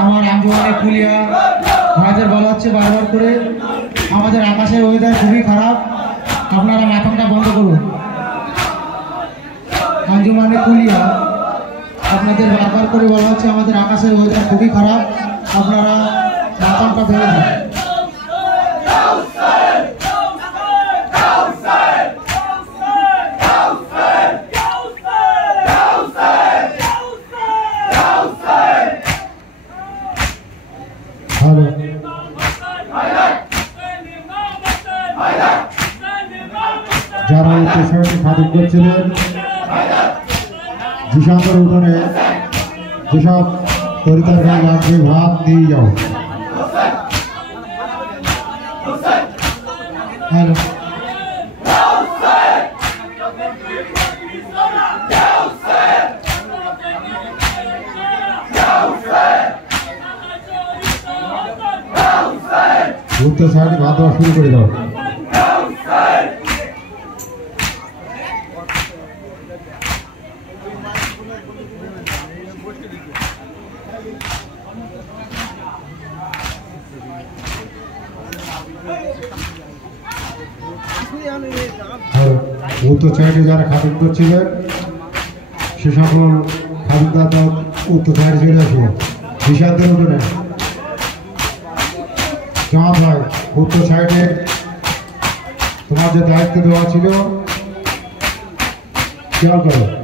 আমার আঞ্জুমানে কুলিয়া ভাইদের বলা হচ্ছে বারবার করে আমাদের আকাশের ওয়েদার খুবই খারাপ, আপনারা মাথনটা বন্ধ করুন। আঞ্জুমানে কুলিয়া আপনাদের বারবার করে বলা হচ্ছে আমাদের আকাশের ওয়েদার খুবই খারাপ, আপনারা মাথনটা ভেঙে দিন। যারা পেশাটি খাদিম করছিলেন জিশানের উঠোনে যেসব তরিতরকারি লাগবে ভাত নিয়ে যাও। হ্যালো উত্তর সাইডে ভাত দেওয়া শুরু করে দাও। উত্তর সাইডে যারা খাদিম করছিলেন সে সকল খাদিমদার উত্তর সাইডে চলে আসবো। বিষাদের উঠোনে জামাত ভাই উত্তর সাইডে তোমার যে দায়িত্ব দেওয়া ছিল খেয়াল করো।